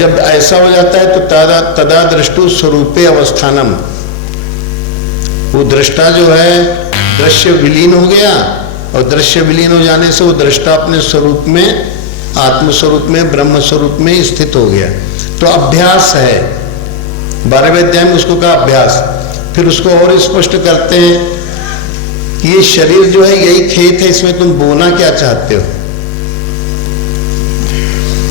जब ऐसा हो जाता है तो तदा दृष्टु स्वरूपे अवस्थानम, वो दृष्टा जो है दृश्य विलीन हो गया, और दृश्य विलीन हो जाने से वो दृष्टा अपने स्वरूप में, आत्म स्वरूप में, ब्रह्म स्वरूप में स्थित हो गया। तो अभ्यास है, 12वें अध्याय में उसको कहा अभ्यास। फिर उसको और स्पष्ट करते हैं कि ये शरीर जो है यही खेत है, इसमें तुम बोना क्या चाहते हो।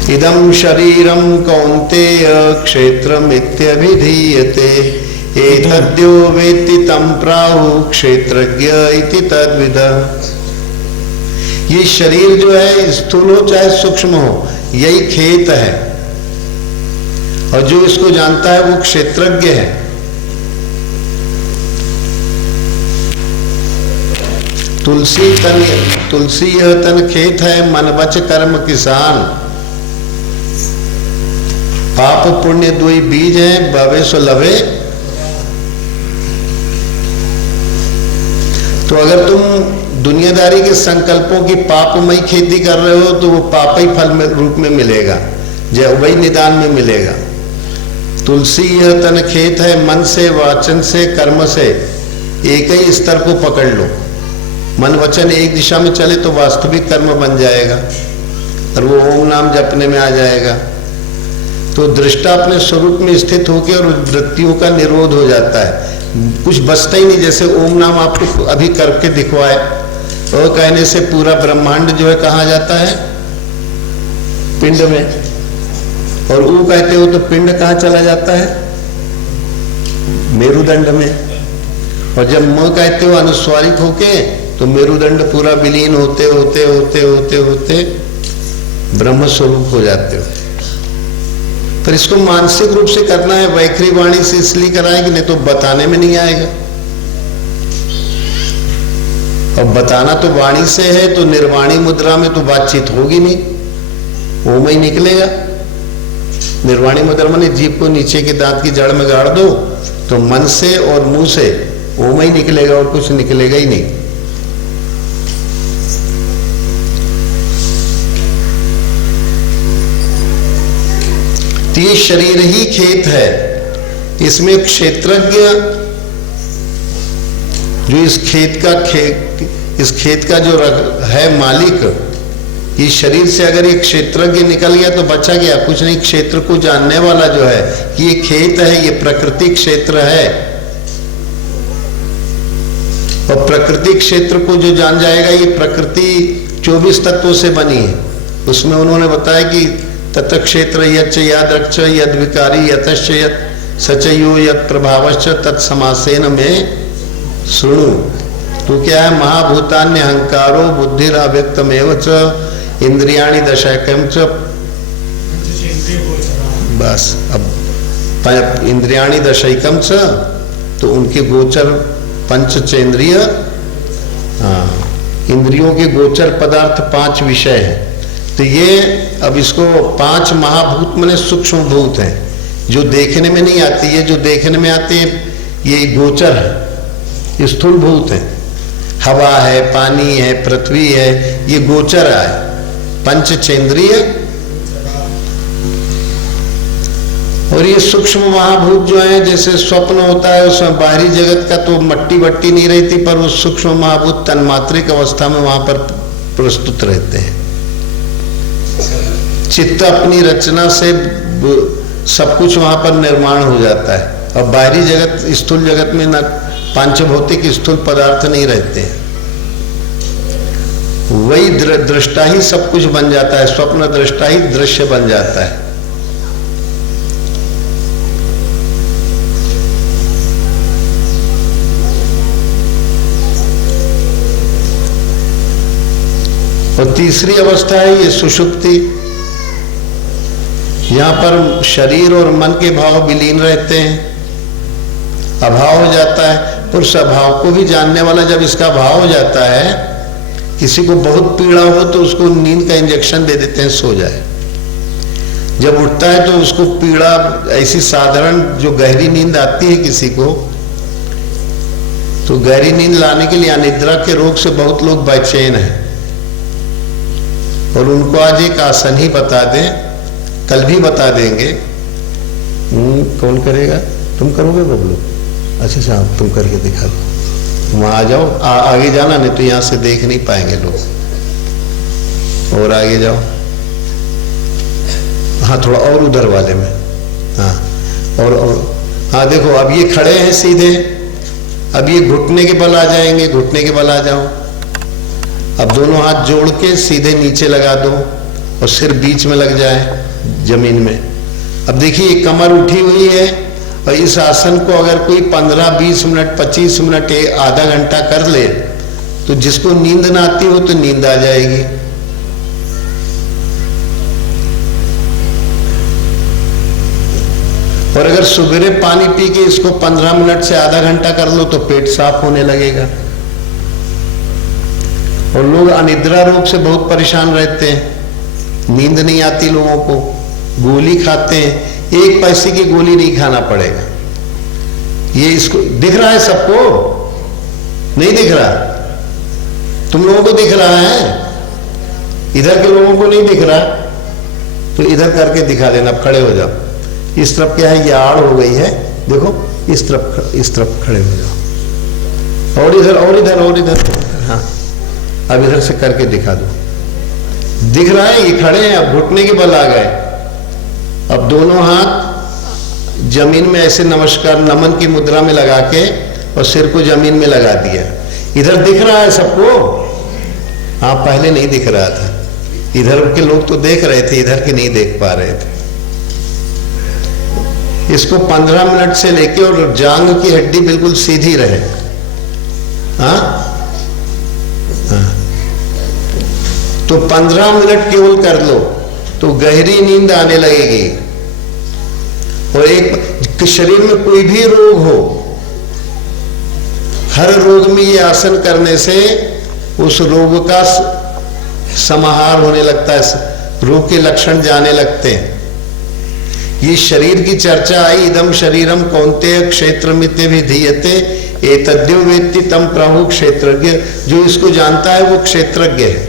इदं शरीरं कौन्तेय क्षेत्रमित्यभिधीयते एतद्यो वेत्ति तं प्राहुः क्षेत्रज्ञ इति तद्विदः। ये शरीर जो है स्थूल हो चाहे सूक्ष्म हो, यही खेत है, और जो इसको जानता है वो क्षेत्रज्ञ है। तुलसी यह तन खेत है, मन वच कर्म किसान। पाप पुण्य दुई बीज हैं, भवे सो लवे। तो अगर तुम दुनियादारी के संकल्पों की पापमयी खेती कर रहे हो तो वो पाप ही फल में रूप में मिलेगा, वही निदान में मिलेगा। तुलसी यह तन खेत है, मन से, वाचन से, कर्म से एक ही स्तर को पकड़ लो। मन वचन एक दिशा में चले तो वास्तविक कर्म बन जाएगा, और वो ओम नाम जपने में आ जाएगा। तो दृष्टा अपने स्वरूप में स्थित होकर और वृत्तियों का निरोध हो जाता है, कुछ बचता ही नहीं। जैसे ओम नाम आपको अभी करके दिखवाए, और कहने से पूरा ब्रह्मांड जो है कहाँ जाता है, पिंड में, और ऊ कहते हो तो पिंड कहाँ चला जाता है, मेरुदंड में। और जब म कहते हो अनुस्वारिक होके तो मेरुदंड पूरा विलीन होते होते होते होते होते ब्रह्म स्वरूप हो जाते हो। पर इसको मानसिक रूप से करना है, वैखरी वाणी से इसलिए कराएगी, नहीं तो बताने में नहीं आएगा। और बताना तो वाणी से है, तो निर्वाणी मुद्रा में तो बातचीत होगी नहीं, ओम ही निकलेगा। निर्वाणी मुद्रा में जीभ को नीचे के दांत की जड़ में गाड़ दो तो मन से और मुंह से ओम ही निकलेगा, और कुछ निकलेगा ही नहीं। ये शरीर ही खेत है, इसमें क्षेत्रज्ञ जो इस खेत का जो है मालिक, इस शरीर से अगर ये क्षेत्रज्ञ निकल गया तो बचा गया कुछ नहीं। क्षेत्र को जानने वाला जो है कि ये खेत है, ये प्रकृति क्षेत्र है, और प्रकृति क्षेत्र को जो जान जाएगा, ये प्रकृति 24 तत्वों से बनी है। उसमें उन्होंने बताया कि तत् क्षेत्र यच्च यादृक्ष यद्विकारी यतश्च यत् सचयो यत् प्रभावश्च तत्समासेन में शृणु। तो क्या है, महाभूतान्य अहंकारो बुद्धिर अव्यक्तमेव च इंद्रियाणि दशैकम च। बस अब इंद्रियाणि दशैकम च, तो उनके गोचर पंचचेंद्रिय, इंद्रियों के गोचर पदार्थ 5 विषय है। तो ये अब इसको 5 महाभूत माने सूक्ष्म भूत हैं, जो देखने में नहीं आती है। जो देखने में आते हैं ये गोचर है, स्थूल भूत है। हवा है, पानी है, पृथ्वी है, ये गोचर है, पंचचेंद्रिय। और ये सूक्ष्म महाभूत जो है, जैसे स्वप्न होता है उसमें बाहरी जगत का तो मट्टी वट्टी नहीं रहती, पर वो सूक्ष्म महाभूत तन्मात्रिक अवस्था में वहां पर प्रस्तुत रहते हैं। चित्त अपनी रचना से सब कुछ वहां पर निर्माण हो जाता है, और बाहरी जगत, स्थूल जगत में न पांचभौतिक स्थूल पदार्थ नहीं रहते हैं। वही दृष्टा ही सब कुछ बन जाता है, स्वप्न दृष्टा ही दृश्य बन जाता है। और तीसरी अवस्था है ये सुषुप्ति। यहां पर शरीर और मन के भाव विलीन रहते हैं, अभाव हो जाता है। पुरुष अभाव को भी जानने वाला जब इसका भाव हो जाता है, किसी को बहुत पीड़ा हो तो उसको नींद का इंजेक्शन दे देते हैं, सो जाए। जब उठता है तो उसको पीड़ा, ऐसी साधारण जो गहरी नींद आती है किसी को, तो गहरी नींद लाने के लिए अनिद्रा के रोग से बहुत लोग बेचैन हैं। और उनको आज एक आसन ही बता दें, कल भी बता देंगे। कौन करेगा? तुम करोगे बबलू? अच्छा साहब तुम करके दिखा दो। वहां आ जाओ, आगे जाना, नहीं तो यहां से देख नहीं पाएंगे लोग। और आगे जाओ। हाँ थोड़ा और उधर वाले में। हाँ और हाँ देखो अब ये खड़े हैं सीधे, अब ये घुटने के बल आ जाएंगे, घुटने के बल आ जाओ। अब दोनों हाथ जोड़ के सीधे नीचे लगा दो और सिर बीच में लग जाए जमीन में। अब देखिए कमर उठी हुई है और इस आसन को अगर कोई 15-20 मिनट 25 मिनट आधा घंटा कर ले तो जिसको नींद ना आती हो तो नींद आ जाएगी। और अगर सुबेरे पानी पी के इसको 15 मिनट से आधा घंटा कर लो तो पेट साफ होने लगेगा। और लोग अनिद्रा रोग से बहुत परेशान रहते हैं, नींद नहीं आती लोगों को, गोली खाते हैं। 1 पैसे की गोली नहीं खाना पड़ेगा। ये इसको दिख रहा है सबको? नहीं दिख रहा? तुम लोगों को दिख रहा है, इधर के लोगों को नहीं दिख रहा? तो इधर करके दिखा देना। अब खड़े हो जाओ। इस तरफ क्या है, ये आड़ हो गई है, देखो इस तरफ खड़े हो जाओ। और इधर और इधर और इधर। हाँ अब इधर से करके दिखा दो। दिख रहा है? ये खड़े हैं, अब घुटने के बल आ गए। अब दोनों हाथ जमीन में ऐसे नमस्कार नमन की मुद्रा में लगा के और सिर को जमीन में लगा दिया। इधर दिख रहा है सबको? हाँ पहले नहीं दिख रहा था, इधर के लोग तो देख रहे थे, इधर के नहीं देख पा रहे थे। इसको 15 मिनट से लेके और जांग की हड्डी बिल्कुल सीधी रहे। हाँ हाँ तो 15 मिनट केवल कर लो तो गहरी नींद आने लगेगी। और एक शरीर में कोई भी रोग हो, हर रोग में ये आसन करने से उस रोग का समाहार होने लगता है, रोग के लक्षण जाने लगते हैं। ये शरीर की चर्चा आई, इदम शरीरम कौन्तेय क्षेत्रमित्य विधीयते एतद्यो वेत्ति तम प्रभु क्षेत्रज्ञ। जो इसको जानता है वो क्षेत्रज्ञ है,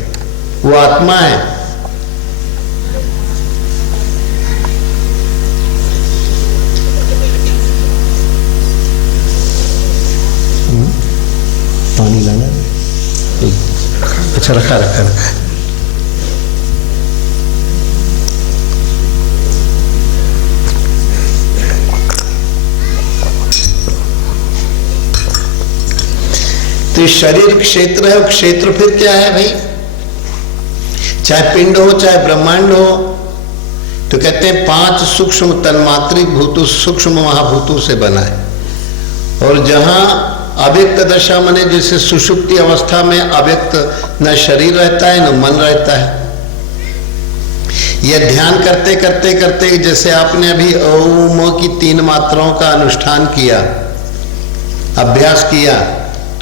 वो आत्मा है। पानी लाना है? अच्छा रखा रखा रखा। तो शरीर क्षेत्र है, क्षेत्र फिर क्या है भाई? चाहे पिंड हो चाहे ब्रह्मांड हो, तो कहते हैं 5 सूक्ष्म तन्मात्रिक भूतों सूक्ष्म महाभूतों से बना है। और जहां अव्यक्त दशा माने जैसे सुषुप्ति अवस्था में अव्यक्त न शरीर रहता है न मन रहता है। यह ध्यान करते करते करते जैसे आपने अभी ओम की 3 मात्राओं का अनुष्ठान किया, अभ्यास किया,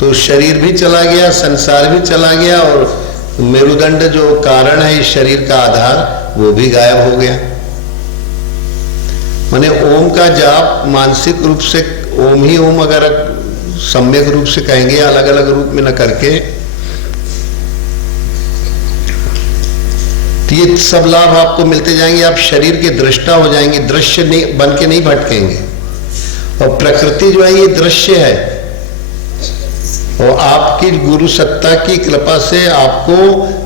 तो शरीर भी चला गया, संसार भी चला गया और मेरुदंड जो कारण है इस शरीर का आधार वो भी गायब हो गया। माने ओम का जाप मानसिक रूप से ओम ही ओम अगर सम्यक रूप से कहेंगे, अलग अलग रूप में न करके, तो ये सब लाभ आपको मिलते जाएंगे। आप शरीर के दृष्टा हो जाएंगे, दृश्य नहीं बन के नहीं भटकेंगे। और प्रकृति जो है ये दृश्य है, और आपकी गुरु सत्ता की कृपा से आपको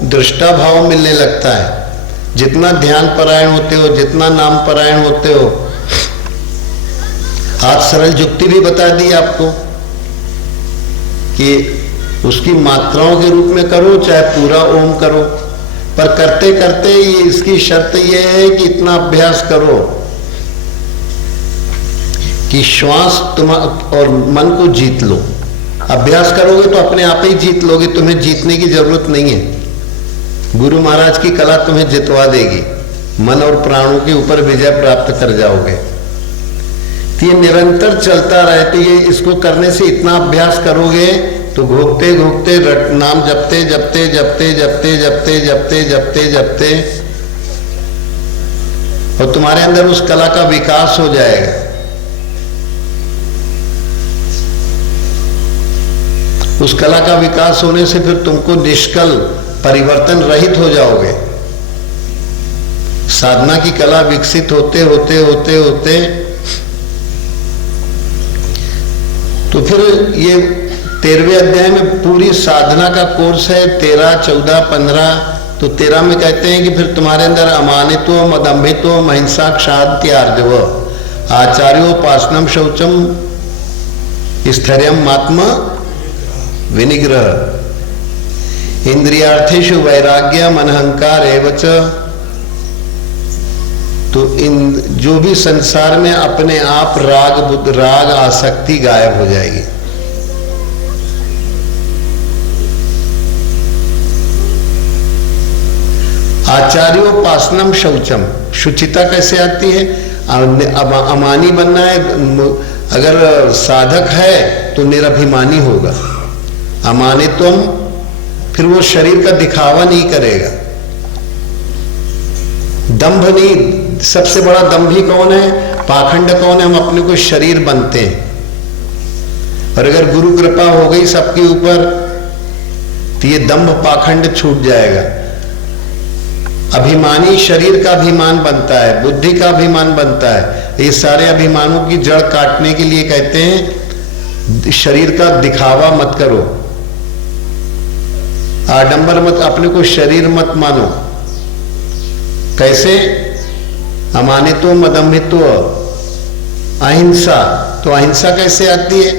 दृष्टा भाव मिलने लगता है। जितना ध्यान परायण होते हो, जितना नाम परायण होते हो। आज सरल युक्ति भी बता दी आपको कि उसकी मात्राओं के रूप में करो चाहे पूरा ओम करो, पर करते करते ये इसकी शर्त यह है कि इतना अभ्यास करो कि श्वास तुम और मन को जीत लो। अभ्यास करोगे तो अपने आप ही जीत लोगे, तुम्हें जीतने की जरूरत नहीं है। गुरु महाराज की कला तुम्हें जितवा देगी, मन और प्राणों के ऊपर विजय प्राप्त कर जाओगे। तो ये निरंतर चलता रहे। तो ये इसको करने से इतना अभ्यास करोगे तो घोकते घोकते नाम जपते जपते जपते जपते जपते जपते जपते जपते और तुम्हारे अंदर उस कला का विकास हो जाएगा। उस कला का विकास होने से फिर तुमको निष्कल परिवर्तन रहित हो जाओगे। साधना की कला विकसित होते होते होते होते तो फिर ये 13वें अध्याय में पूरी साधना का कोर्स है, 13, 14, 15। तो 13 में कहते हैं कि फिर तुम्हारे अंदर अमानित्व, मदम्भित्व, महिंसा, क्षांति, आर्जव, आचार्योपासनम, शौचम, स्थैर्यम, आत्म विनिग्रह, इंद्रियार्थेषु वैराग्य, मनहंकार एवच। तो इन जो भी संसार में अपने आप राग बुद्ध, राग आसक्ति गायब हो जाएगी। आचार्योपासनम शौचम, शुचिता कैसे आती है? अब अमानी बनना है, अगर साधक है तो निरभिमानी होगा। अमानित्वम, फिर वो शरीर का दिखावा नहीं करेगा। दंभ नहीं, सबसे बड़ा दंभी कौन है? पाखंड कौन है? हम अपने को शरीर बनते हैं। और अगर गुरु कृपा हो गई सबके ऊपर तो ये दंभ पाखंड छूट जाएगा। अभिमानी शरीर का अभिमान बनता है, बुद्धि का अभिमान बनता है। ये सारे अभिमानों की जड़ काटने के लिए कहते हैं शरीर का दिखावा मत करो, आडंबर मत, अपने को शरीर मत मानो। कैसे? अमानित्व, मदम्भित्व, अहिंसा। तो अहिंसा कैसे आती है?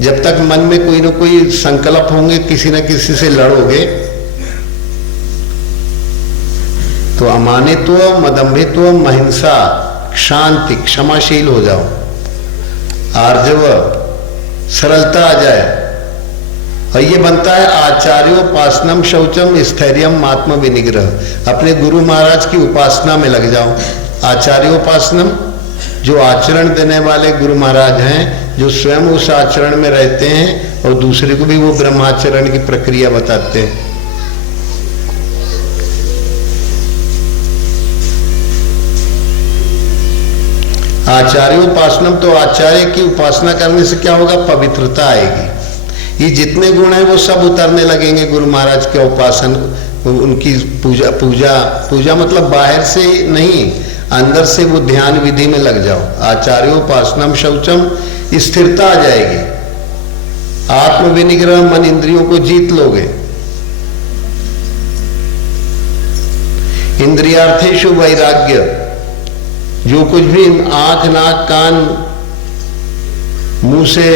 जब तक मन में कोई ना कोई संकल्प होंगे, किसी न किसी से लड़ोगे। तो अमानित्व, मदम्भित्व, महिंसा, शांति, क्षमाशील हो जाओ, आर्जव, सरलता आ जाए। और ये बनता है आचार्योपासनम शौचम, स्थैर्यम, आत्म विनिग्रह। अपने गुरु महाराज की उपासना में लग जाओ। आचार्योपासनम, जो आचरण देने वाले गुरु महाराज हैं, जो स्वयं उस आचरण में रहते हैं और दूसरे को भी वो ब्रह्माचरण की प्रक्रिया बताते हैं। आचार्योपासनम, तो आचार्य की उपासना करने से क्या होगा? पवित्रता आएगी। ये जितने गुण हैं वो सब उतरने लगेंगे गुरु महाराज के उपासन, उनकी पूजा। पूजा मतलब बाहर से नहीं, अंदर से वो ध्यान विधि में लग जाओ। आचार्योपासनम शौचम, स्थिरता आ जाएगी। आत्म विनिग्रह, मन इंद्रियों को जीत लोगे। इंद्रियार्थेषु वैराग्य, जो कुछ भी आंख, नाक, कान, मुंह से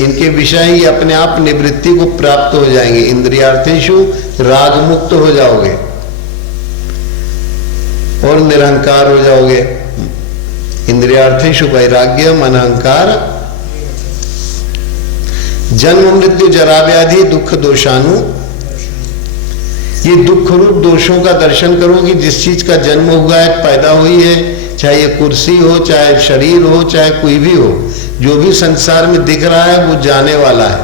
इनके विषय ही अपने आप निवृत्ति को प्राप्त हो जाएंगे। इंद्रियार्थेषु, राग मुक्त हो जाओगे और निरहंकार हो जाओगे। इंद्रियार्थेषु वैराग्य, मन, अहंकार, जन्म मृत्यु जरा व्याधि दुख दोषानु। ये दुख रूप दोषों का दर्शन करोगी। जिस चीज का जन्म हुआ है, पैदा हुई है, चाहे ये कुर्सी हो, चाहे शरीर हो, चाहे कोई भी हो, जो भी संसार में दिख रहा है वो जाने वाला है।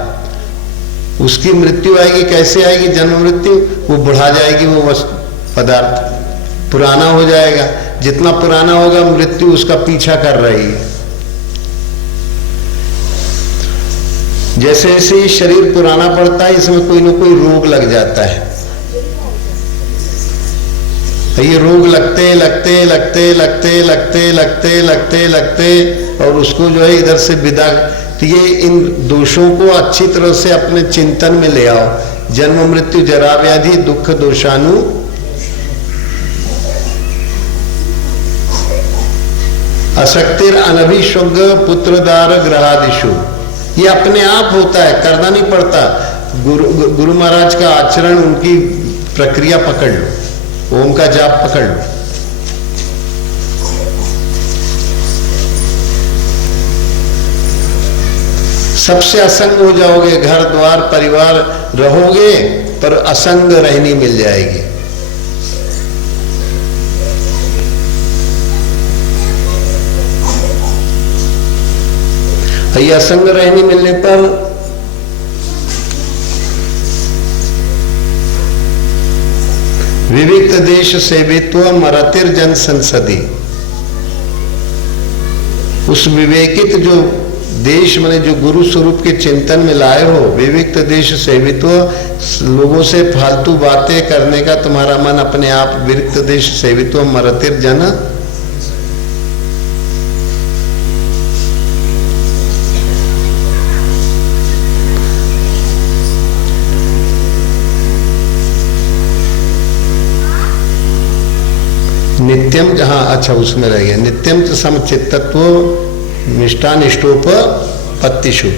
उसकी मृत्यु आएगी। कैसे आएगी जन्म मृत्यु? वो बुढ़ा जाएगी, वो पदार्थ पुराना हो जाएगा। जितना पुराना होगा मृत्यु उसका पीछा कर रही है। जैसे जैसे ही शरीर पुराना पड़ता है, इसमें कोई ना कोई रोग लग जाता है। ये रोग लगते लगते लगते लगते लगते लगते लगते लगते और उसको जो है इधर से विदा। तो ये इन दोषों को अच्छी तरह से अपने चिंतन में ले आओ। जन्म मृत्यु जरा व्याधि दुख दोषानु। अशक्तिर अनभिष्वग पुत्रदार ग्रहादिशु। ये अपने आप होता है, करना नहीं पड़ता। गुरु महाराज का आचरण, उनकी प्रक्रिया पकड़ लो, ओम का जाप पकड़ लो। सबसे असंग हो जाओगे। घर द्वार परिवार रहोगे पर असंग रहनी मिल जाएगी। ये असंग रहनी मिलने पर विविक्त देश सेवित्व मरतिर जन संसदी। उस विवेकित जो देश माने जो गुरु स्वरूप के चिंतन में लाए हो, विविक्त देश सेवित हो, लोगों से फालतू बातें करने का तुम्हारा मन अपने आप विविक्त देश सेवित हो, मरतिर जन नित्यम, हाँ अच्छा उसमें रह गया, नित्यम च समचित्तत्व निष्ठानिष्ठोप पत्तिषु।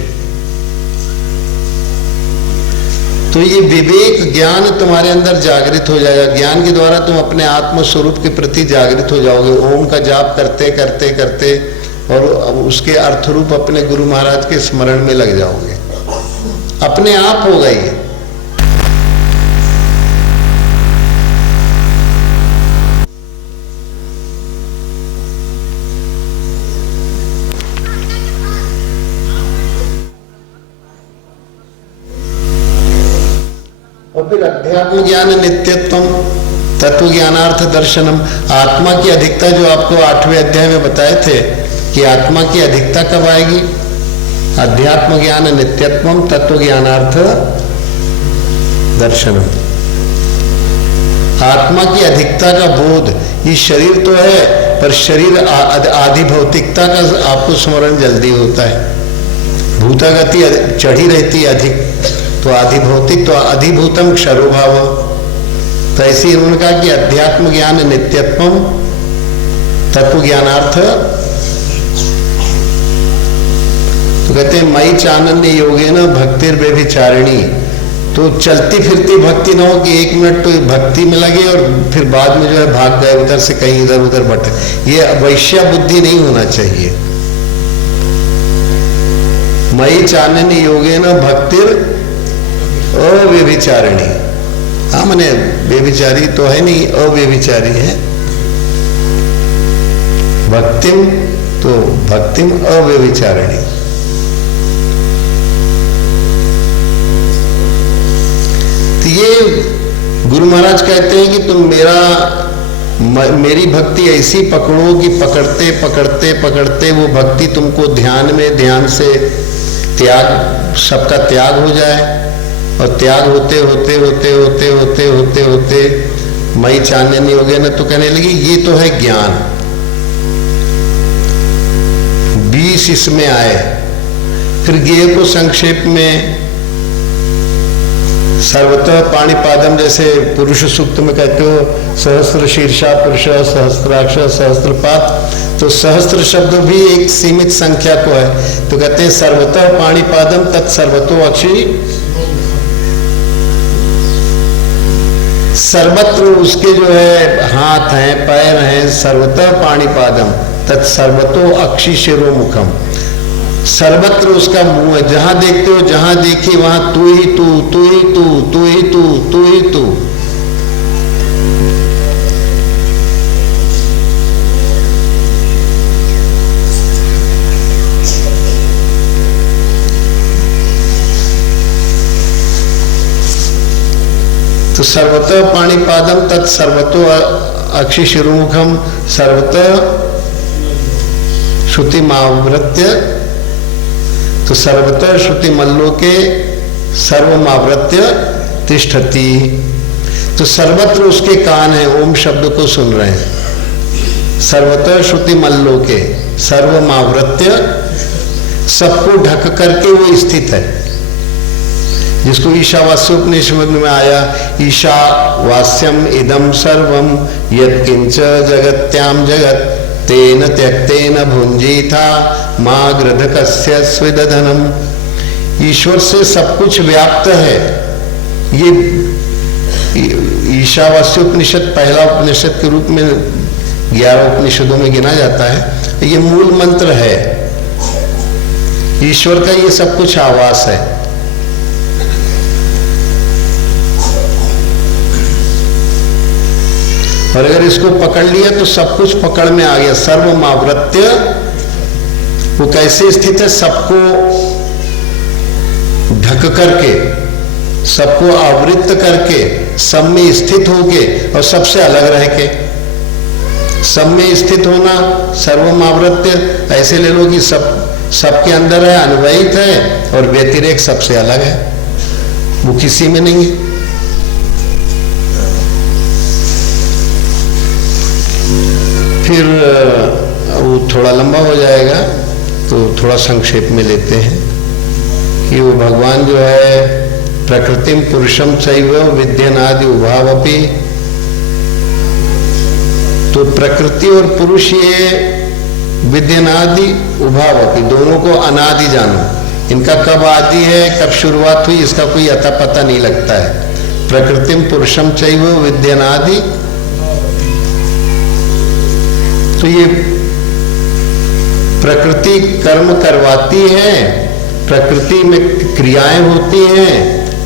तो ये विवेक ज्ञान तुम्हारे अंदर जागृत हो जाएगा। ज्ञान के द्वारा तुम अपने आत्म स्वरूप के प्रति जागृत हो जाओगे। ओम का जाप करते करते करते और उसके अर्थ रूप अपने गुरु महाराज के स्मरण में लग जाओगे, अपने आप होगा ये। और फिर अध्यात्म ज्ञान नित्यत्वम तत्व ज्ञानार्थ दर्शनम। आत्मा की अधिकता जो आपको 8वें अध्याय में बताए थे कि आत्मा की अधिकता कब आएगी? अध्यात्म ज्ञान नित्यत्वम तत्व ज्ञानार्थ दर्शनम। आत्मा की अधिकता का बोध। ये शरीर तो है पर शरीर आदि भौतिकता का आपको स्मरण जल्दी होता है। भूतागति चढ़ी रहती है अधिक, तो अधिभौतिक तो अधिभूतम क्षरोभाव। तो ऐसे उन्होंने कहा कि अध्यात्म ज्ञान नित्यत्वम तत्व ज्ञानार्थ। तो कहते हैं मई चानन्य योगे न भक्तिर व्यभिचारिणी। तो चलती फिरती भक्ति ना हो कि 1 मिनट तो भक्ति में लगे और फिर बाद में जो है भाग गए उधर से कहीं इधर उधर भटक। ये वैश्या बुद्धि नहीं होना चाहिए। मई चानन्य योगे न भक्तिर अव्यभिचारिणी। हाँ मने व्यभिचारी तो है नहीं, अव्यभिचारी है। भक्तिम तो भक्तिम अव्यभिचारिणी। तो ये गुरु महाराज कहते हैं कि तुम मेरी भक्ति ऐसी पकड़ो कि पकड़ते पकड़ते पकड़ते वो भक्ति तुमको ध्यान से त्याग, सबका त्याग हो जाए। और त्याग होते होते होते होते होते होते होते मई चाननी हो गया ना। तो कहने लगी ये तो है ज्ञान। 20 इसमें आए। फिर गेय को संक्षेप में सर्वतः पाणिपादम, जैसे पुरुष सूक्त में कहते हो सहस्त्र शीर्षा पुरुष सहस्त्राक्ष सहस्त्रपाद। तो सहस्त्र शब्द भी एक सीमित संख्या को है। तो कहते हैं सर्वतः पाणिपादम तत्सर्वतो अक्षी। सर्वत्र उसके जो है हाथ हैं पैर हैं। सर्वतः पाणिपादम तत्सर्वतो अक्षी शिरोमुखम। सर्वत्र उसका मुंह है। जहां देखते हो, जहां देखी वहां तू ही तू, तू ही तू, तू ही तू, तू ही तू। तो सर्वतः पाणिपादम तत्सर्वतो अक्षि शिरोमुखम सर्वतः श्रुति मावृत्य। तो सर्वतः श्रुति मल्लोके सर्वमावृत्य तिष्ठति। तो सर्वत्र उसके कान है, ओम शब्द को सुन रहे हैं। सर्वतः श्रुति मल्लोके सर्वमावृत्य, सबको ढक करके वो स्थित है। जिसको ईशावास्योपनिषद में आया, ईशावास्यम इदम सर्वम यत्किंच जगत्याम जगत तेन त्यक्तेन भुंजीथा मां गृधकस्य स्विदधनम। ईश्वर से सब कुछ व्याप्त है। ये ईशावास्योपनिषद पहला उपनिषद के रूप में 11 उपनिषदों में गिना जाता है। ये मूल मंत्र है। ईश्वर का ये सब कुछ आवास है। और अगर इसको पकड़ लिया तो सब कुछ पकड़ में आ गया। सर्वमावृत्य, वो कैसे स्थित है? सबको ढक करके, सबको आवृत्त करके, सब में स्थित होके और सबसे अलग रह के। सब में स्थित होना सर्वमावृत्य। ऐसे ले लो कि सब सबके अंदर है, अनवहित है, और व्यतिरेक सबसे अलग है, वो किसी में नहीं है। फिर वो थोड़ा लंबा हो जाएगा, तो थोड़ा संक्षेप में लेते हैं कि वो भगवान जो है प्रकृतिम पुरुषम चैव विद्यनादि उभावपि, तो प्रकृति और पुरुष ये विद्यनादि उभावपि दोनों को अनादि जानो। इनका कब आदि है, कब शुरुआत हुई, इसका कोई अता पता नहीं लगता है। प्रकृतिम पुरुषम चैव विद्यनादि, तो ये प्रकृति कर्म करवाती है, प्रकृति में क्रियाएं होती हैं,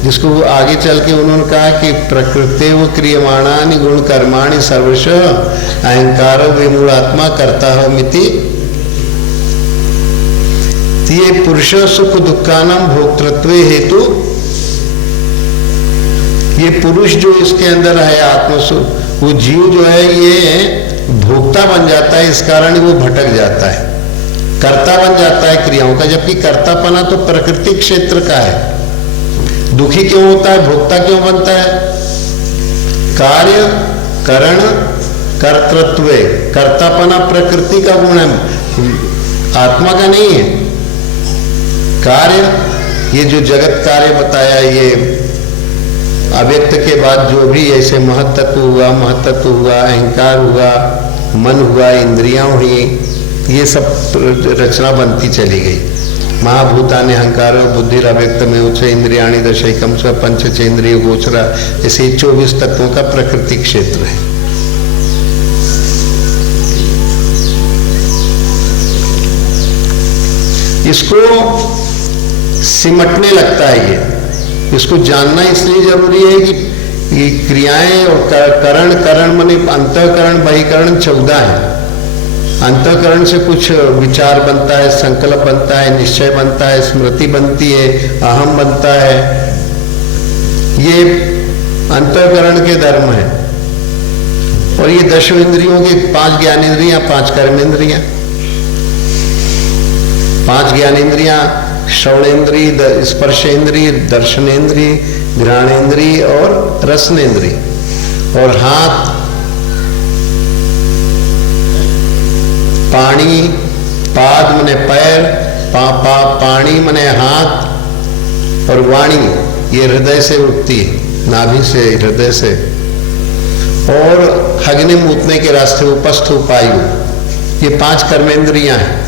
जिसको वो आगे चल के उन्होंने कहा कि प्रकृति व क्रियमाणानि गुण कर्माणि सर्वश अहंकार विमूढ़ात्मा करता हो मिति। ये पुरुष सुख दुखानाम भोक्तृत्व हेतु, ये पुरुष जो इसके अंदर है आत्मसुख, वो जीव जो है ये भोक्ता बन जाता है, इस कारण वो भटक जाता है, कर्ता बन जाता है क्रियाओं का, जबकि कर्तापना तो प्रकृति क्षेत्र का है। दुखी क्यों होता है, भोक्ता क्यों बनता है? कार्य करण कर्तृत्व, कर्तापना प्रकृति का गुण है, आत्मा का नहीं है। कार्य, ये जो जगत कार्य बताया, ये अव्यक्त के बाद जो भी ऐसे महत्त्व हुआ, अहंकार हुआ, मन हुआ, इंद्रियां हुई, ये सब रचना बनती चली गई। महाभूतानि अहंकार बुद्धि अव्यक्त में उच्च इंद्रियाणि दशैकम च पंचचेंद्रिय गोचरा, ऐसे 24 तत्वों का प्रकृति क्षेत्र है। इसको सिमटने लगता है ये, इसको जानना इसलिए जरूरी है कि क्रियाएं और करण माने अंतःकरण बहिकरण 14 है। अंतःकरण से कुछ विचार बनता है, संकल्प बनता है, निश्चय बनता है, स्मृति बनती है, अहम बनता है, ये अंतःकरण के धर्म है। और ये 10 इंद्रियों की 5 ज्ञानेंद्रियां, 5 कर्मेंद्रियां, 5 ज्ञानेंद्रियां श्रवणेन्द्रिय, स्पर्शेंद्रिय, दर्शनेन्द्रिय, घ्राणेन्द्रिय और रसनेन्द्रिय। और हाथ, पाणी, पाद मने पैर, पाणी मने हाथ, और वाणी ये हृदय से उठती है, नाभि से, हृदय से। और हगने मूतने के रास्ते उपस्थ उपायु, ये 5 कर्मेंद्रियां हैं।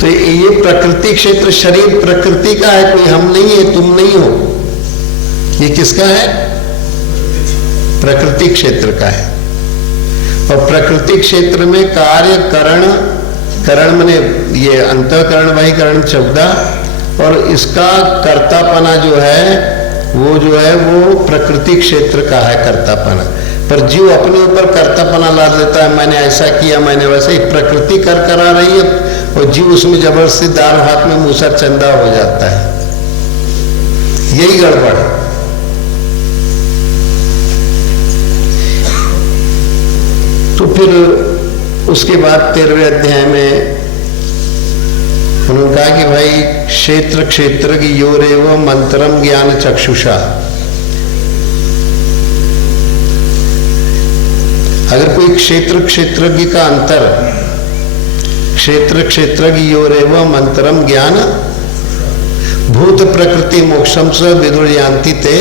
तो ये प्रकृति क्षेत्र, शरीर प्रकृति का है, कोई हम नहीं है, तुम नहीं हो। ये किसका है? प्रकृति क्षेत्र का है। और प्रकृति क्षेत्र में कार्य करण मने ये अंतःकरण बहिकरण 14, और इसका कर्तापना जो है वो प्रकृति क्षेत्र का है कर्तापना। पर जीव अपने ऊपर कर्तापना ला देता है, मैंने ऐसा किया, मैंने वैसे ही, प्रकृति करा रही है और जीव उसमें जबरदस्ती दाल भात में मूसर चंदा हो जाता है। यही गड़बड़ है। तो फिर उसके बाद 13वें अध्याय में उन्होंने कहा कि भाई क्षेत्र की योरेव मंत्रम ज्ञान चक्षुषा, अगर कोई क्षेत्रज्ञ का अंतर, क्षेत्रज्ञ योरेव मंत्रम ज्ञान भूत प्रकृति मोक्षम स विदुर्यांति ते,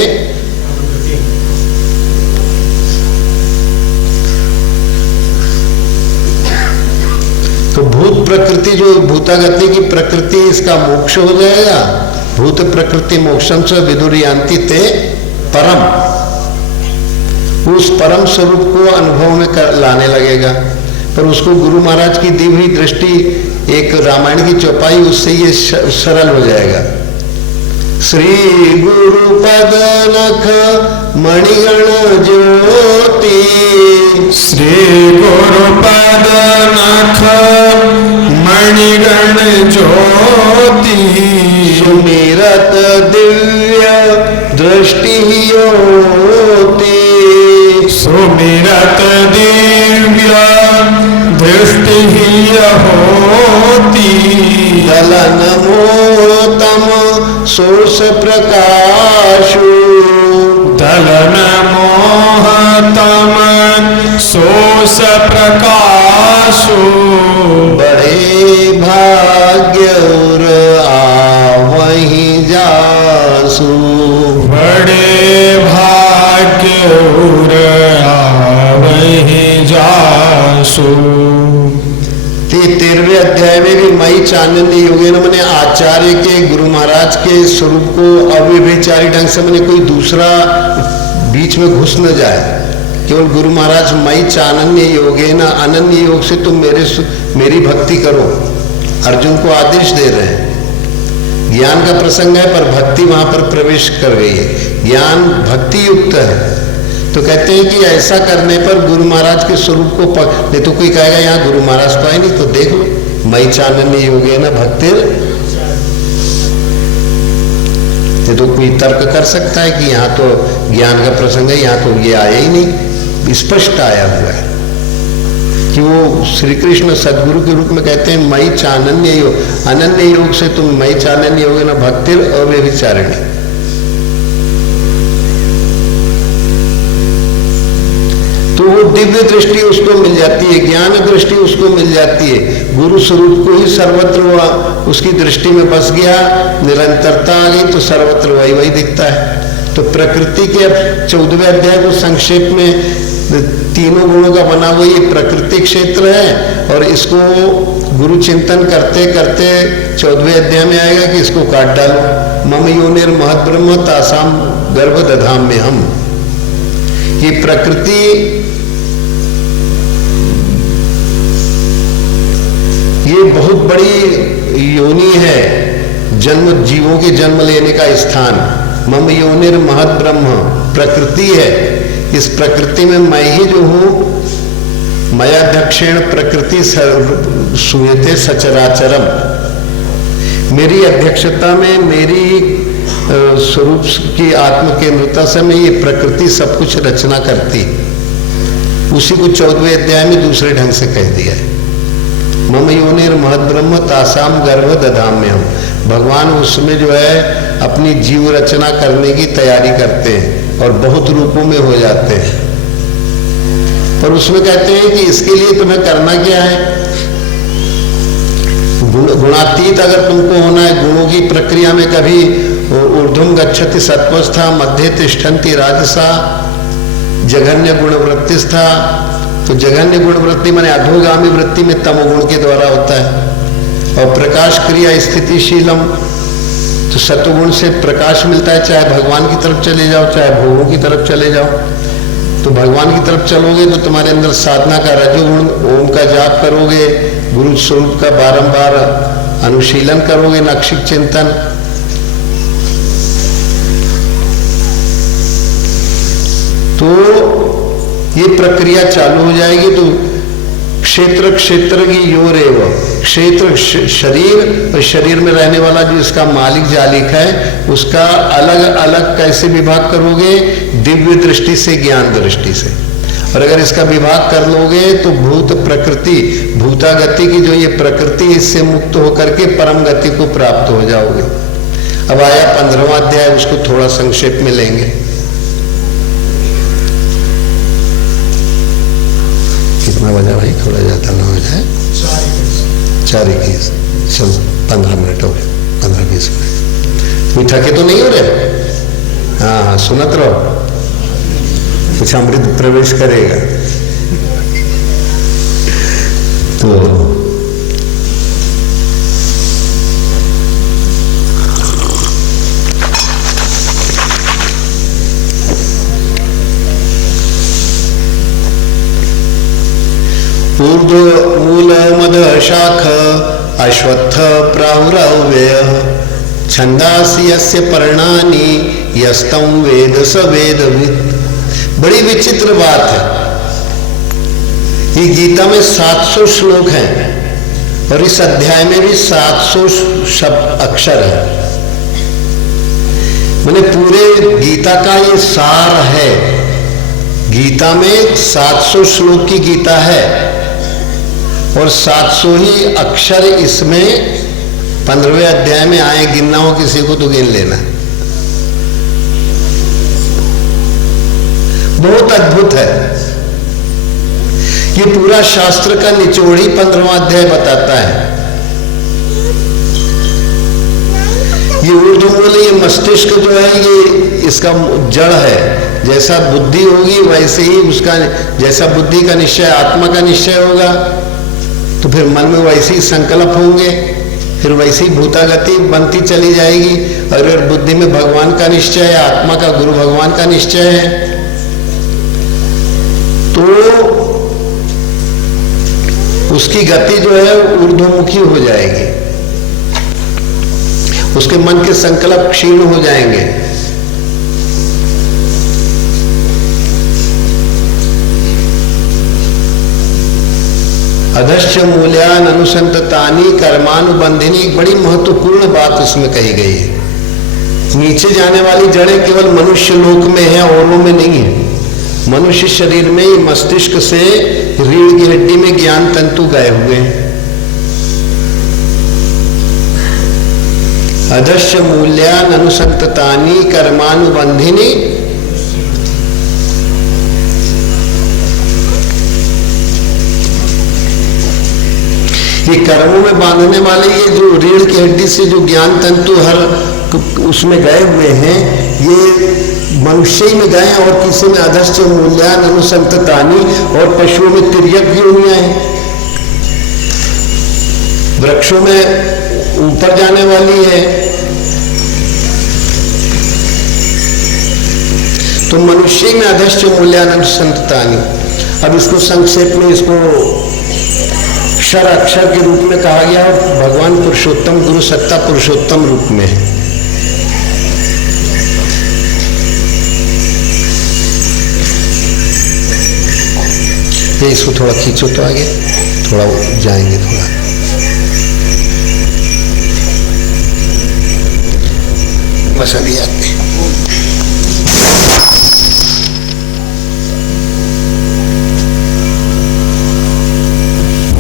तो भूत प्रकृति जो भूतागति की प्रकृति, इसका मोक्ष हो जाएगा। भूत प्रकृति मोक्षम स विदुर्यांति ते परम, उस परम स्वरूप को अनुभव में लाने लगेगा। पर उसको गुरु महाराज की दी हुई दृष्टि, एक रामायण की चौपाई, उससे ये सरल हो जाएगा। श्री गुरु पद नख मणिगण ज्योति, श्री गुरु पद नख मणिगण ज्योति, सुमिरत दिव्य दृष्टि योति, सुमिरत दिव्य दृष्टि होती दलन मोतम सोष प्रकाशु दलन मोहतम सोस प्रकाशु बड़े भाग्य उर आवहि जासु बड़े भाग्य उर आवहि जासु। 13वें अध्याय में भी मई चानन्य योगेन मैंने आचार्य के गुरु महाराज के स्वरूप को अव्यभिचारी ढंग से मैंने कोई दूसरा बीच में घुस न जाए, केवल गुरु महाराज मई चानन्य योगेन अनन्य योग से तुम मेरी भक्ति करो, अर्जुन को आदेश दे रहे हैं। ज्ञान का प्रसंग है पर भक्ति वहां पर प्रवेश कर गई है, ज्ञान भक्ति युक्त है। तो कहते हैं कि ऐसा करने पर गुरु महाराज के स्वरूप को नहीं तो कोई कहेगा यहाँ गुरु महाराज तो है नहीं, तो देख लो मई चानन्य योगे ना भक्ति, तो कोई तर्क कर सकता है कि यहाँ तो ज्ञान का प्रसंग है, यहाँ तो ये आया ही नहीं, स्पष्ट आया हुआ है कि वो श्री कृष्ण सदगुरु के रूप में कहते हैं मई चानन्य योग, अनन्य योग से तुम मई चानन्य योगे ना भक्ति अव्यभिचारिणी। तो वो दिव्य दृष्टि उसको मिल जाती है, ज्ञान दृष्टि उसको मिल जाती है, गुरु स्वरूप को ही सर्वत्र हुआ उसकी दृष्टि में बस गया, निरंतरता आ गई तो सर्वत्र वही वही दिखता है। तो प्रकृति के 14वें अध्याय को संक्षेप में तीनों गुणों का बना हुआ ये प्रकृति क्षेत्र है, और इसको गुरु चिंतन करते करते 14वें अध्याय में आएगा कि इसको काट डालो। मम योनिर महद ब्रह्म तासाम गर्भ दधाम में हम, ये प्रकृति ये बहुत बड़ी योनि है, जन्म जीवों के जन्म लेने का स्थान। मम योनिर महद ब्रह्म प्रकृति है, इस प्रकृति में मैं ही जो हूं, मया दक्षिण प्रकृति सूयते सचराचरम, मेरी अध्यक्षता में मेरी स्वरूप की आत्म केंद्रता से मैं ये प्रकृति सब कुछ रचना करती, उसी को 14वें अध्याय में दूसरे ढंग से कह दिया है। मम योनिर महद ब्रह्म तासाम गर्भ दधाम में हम, भगवान उसमें जो है अपनी जीव रचना करने की तैयारी करते हैं और बहुत रूपों में हो जाते हैं, पर उसमें कहते हैं कि इसके लिए तुम्हें करना क्या है, गुणातीत अगर तुमको होना है, गुणों की प्रक्रिया में कभी ऊर्ध्वम गच्छति सत्वस्था मध्य तिष्ठन्ति राजसा जघन्य गुण वृत्तिस्था, तो जघन्य गुण वृत्ति माने अधोगामी वृत्ति में तमोगुण के द्वारा होता है, और प्रकाश क्रिया स्थितिशीलम, तो सत्वगुण से प्रकाश मिलता है, चाहे भगवान की तरफ चले जाओ चाहे भोगों की तरफ चले जाओ। तो भगवान की तरफ चलोगे तो तुम्हारे अंदर साधना का रजोगुण, ओम का जाप करोगे, गुरु स्वरूप का बारंबार अनुशीलन करोगे, नाक्षिक चिंतन, तो ये प्रक्रिया चालू हो जाएगी। तो क्षेत्र क्षेत्र की योर एवं, क्षेत्र शरीर और शरीर में रहने वाला जो इसका मालिक जालिक है उसका अलग अलग कैसे विभाग करोगे, दिव्य दृष्टि से, ज्ञान दृष्टि से। और अगर इसका विभाग कर लोगे तो भूत प्रकृति, भूतागति की जो ये प्रकृति, इससे मुक्त होकर के परम गति को प्राप्त हो जाओगे। अब आया 15वां अध्याय, उसको थोड़ा संक्षेप में लेंगे। कितना बजा भाई, थोड़ा ज्यादा ना हो जाए, 4:21, चलो 15 मिनट हो गए, 15-20 मिनट। कोई थके तो नहीं हो रहे? हाँ हाँ, सुनत रहो, कुछ अमृत प्रवेश करेगा। तो ऊर्ध्व मूल मद शाख अश्वत्थ प्राहुरव्यय छंदासि यस्य पर्णानि यस्तम वेद स वेदवित्। बड़ी विचित्र बात है, ये गीता में 700 श्लोक हैं और इस अध्याय में भी 700 शब्द अक्षर है, मैंने पूरे गीता का ये सार है। गीता में 700 श्लोक की गीता है और 700 ही अक्षर इसमें 15वें अध्याय में आए। गिनना हो किसी को तो गिन लेना। बहुत अद्भुत है। ये पूरा शास्त्र का निचोड़ ही 15वां अध्याय बताता है। ये ऊर्ध्वमूल, ये मस्तिष्क जो है, ये इसका जड़ है। जैसा बुद्धि होगी वैसे ही उसका, जैसा बुद्धि का निश्चय आत्मा का निश्चय होगा तो फिर मन में वैसे ही संकल्प होंगे, फिर वैसी भूतागति बनती चली जाएगी। अगर बुद्धि में भगवान का निश्चय है, आत्मा का गुरु भगवान का निश्चय है, तो उसकी गति जो है ऊर्ध्वमुखी हो जाएगी। उसके मन के संकल्प क्षीण हो जाएंगे। अधश्च मूल्यान अनुसंततानि कर्मानुबंधिनी, एक बड़ी महत्वपूर्ण बात उसमें कही गई है। नीचे जाने वाली जड़ें केवल मनुष्य लोक में है, औरों में नहीं है। मनुष्य शरीर में ही मस्तिष्क से रीढ़ की हड्डी में ज्ञान तंतु गए हुए हैं। अधश्च मूल्यान अनुसंततानि कर्मानुबंधिनी, ये कर्मों में बांधने वाले ये जो रीढ़ की हड्डी से जो ज्ञान तंतु हर उसमें गए हुए हैं, ये मनुष्य ही में गए हैं और किसी में अधश्च मूल्यान अनुसंततानि, और पशुओं में तिर्यक योनियां हैं, वृक्षों में ऊपर जाने वाली है। तो मनुष्य में अधश्च मूल्यान अनुसंततानि। अब इसको संक्षेप में इसको अक्षर अक्षर के रूप में कहा गया, भगवान पुरुषोत्तम गुरु सत्ता पुरुषोत्तम रूप में है। ये इसको थोड़ा खींचो तो आगे, थोड़ा जाएंगे थोड़ा। बस अभी आते हैं।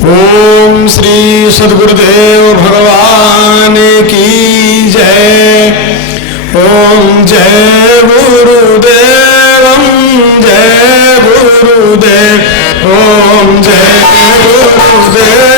ओम श्री सद्गुरुदेव भगवान की जय। ओम जय गुरुदेवम जय गुरुदेव। ओम जय गुरुदेव।